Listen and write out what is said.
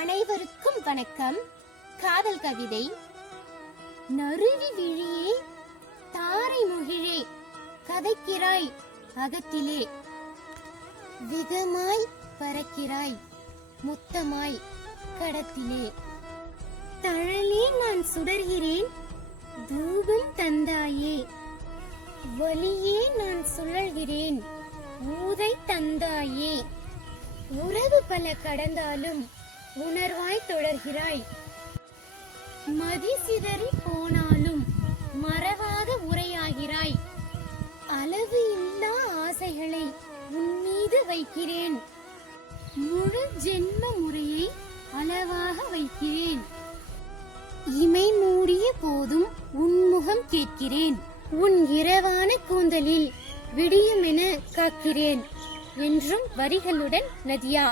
அனைவருக்கும் வணக்கம். காதல் கவிதை. நறுவி விழியே தாரை முகிழே கதைக்கிறாய் அகத்திலே, விகமாய் பறக்கிறாய் முத்தமாய் கடத்திலே. தழலே நான் சுடர்கிறேன் தூபம் தந்தாயே, வலியே நான் சுழல்கிறேன் ஊதை தந்தாயே. உறவு பல கடந்தாலும் உணர்வாய் தொடர்கிறாய், மதி சிதறி போனாலும் மறவாத உரையாகிறாய். அளவு இல்லா ஆசைகளை உன் மீது வைக்கிறேன், முழு ஜென்ம முறையை அளவாக வைக்கிறேன். இமை மூடிய போதும் உன்முகம் கேட்கிறேன், உன் இரவான கூந்தலில் விடியுமென காக்கிறேன் என்றும் வரிகளுடன் நதியா.